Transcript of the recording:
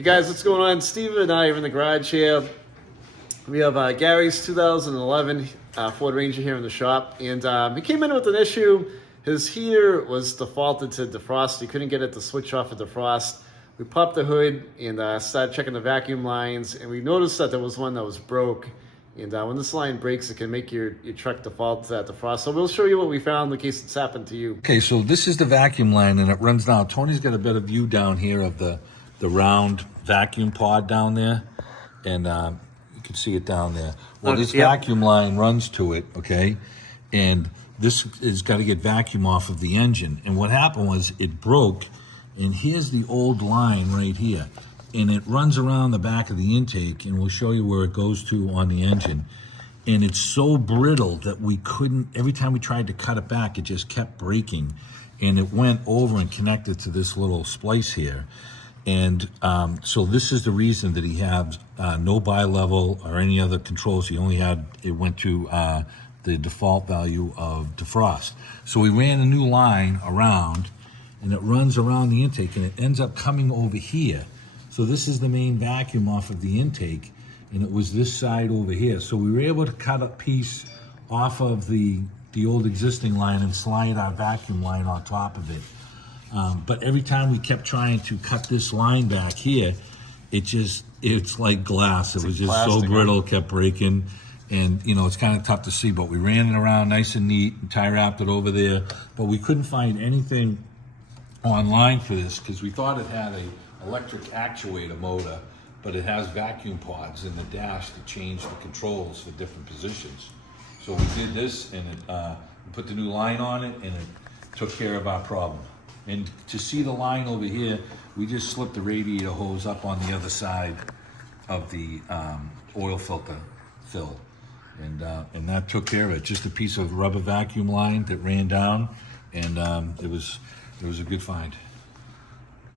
Hey guys, what's going on? Steven and I are in the garage here. We have Gary's 2011 Ford Ranger here in the shop, and he came in with an issue. His heater was defaulted to defrost. He couldn't get it to switch off of defrost. We popped the hood and started checking the vacuum lines, and we noticed that there was one that was broke. And when this line breaks, it can make your truck default to that defrost. So we'll show you what we found in case it's happened to you. Okay, so this is the vacuum line, and it runs down. Tony's got a better view down here of the round vacuum pod down there, and you can see it down there. Well, this vacuum line runs to it, okay, and this has got to get vacuum off of the engine. And what happened was it broke, and here's the old line right here, and it runs around the back of the intake, and we'll show you where it goes to on the engine. And it's so brittle that we couldn't, every time we tried to cut it back, it just kept breaking, and it went over and connected to this little splice here. And so this is the reason that he had no bi-level or any other controls. He only had, it went to the default value of defrost. So we ran a new line around, and it runs around the intake, and it ends up coming over here. So this is the main vacuum off of the intake, and it was this side over here. So we were able to cut a piece off of the old existing line and slide our vacuum line on top of it. But every time we kept trying to cut this line back here, it's like glass. It was just so brittle, kept breaking. And, you know, it's kind of tough to see, but we ran it around nice and neat and tie wrapped it over there. But we couldn't find anything online for this because we thought it had a electric actuator motor, but it has vacuum pods in the dash to change the controls for different positions. So we did this, and we put the new line on it, and it took care of our problem. And to see the line over here, we just slipped the radiator hose up on the other side of the oil filter fill. And that took care of it. Just a piece of rubber vacuum line that ran down, and it was a good find.